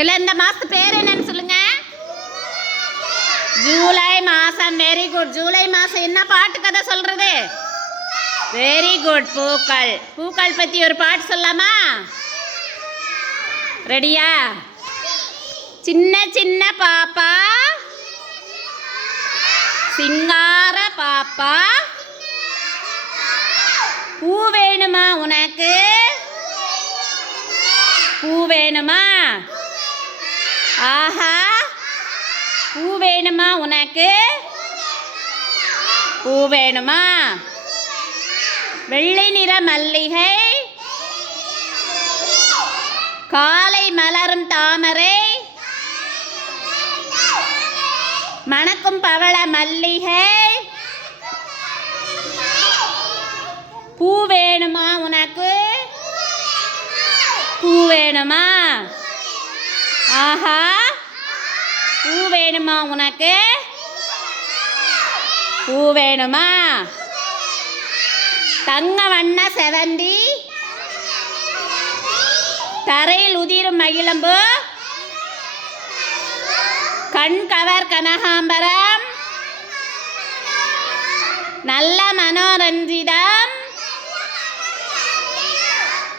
இல்லை இந்த மாதத்து பேர் என்னன்னு சொல்லுங்க. ஜூலை மாதம். Very good. ஜூலை மாதம் என்ன பாட்டு கதை சொல்றது? Very good. பூக்கள். பூக்கள் பற்றி ஒரு பாட்டு சொல்லலாமா? ரெடியா? சின்ன சின்ன பாப்பா, சிங்கார பாப்பா, பூ வேணுமா உனக்கு? பூ வேணுமா? ஆஹா, பூ வேணுமா உனக்கு? பூ வேணுமா? வெள்ளை நிற மல்லிகை, காலை மலரும் தாமரை, மணக்கும் பவள மல்லிகை, பூ வேணுமா உனக்கு? பூ வேணுமா? ஆஹா, பூ வேணுமா உனக்கு? பூ வேணுமா? தங்க வண்ண செவந்தி, தரையில் உதிரும் மகிழம்பு, கண் கவர் கனகாம்பரம், நல்ல மனோரஞ்சிதம்,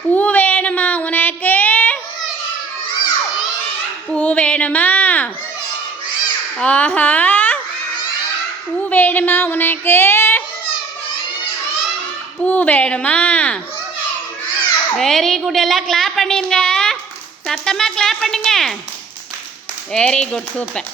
பூ வேணுமா உனக்கு? பூ வேணுமா? ஆஹா, பூ வேணுமா உனக்கு? பூ வேணுமா? Very good. எல்லாம் கிளாப் பண்ணிருங்க. சத்தமாக கிளாப் பண்ணுங்க. Very good. சூப்பர்.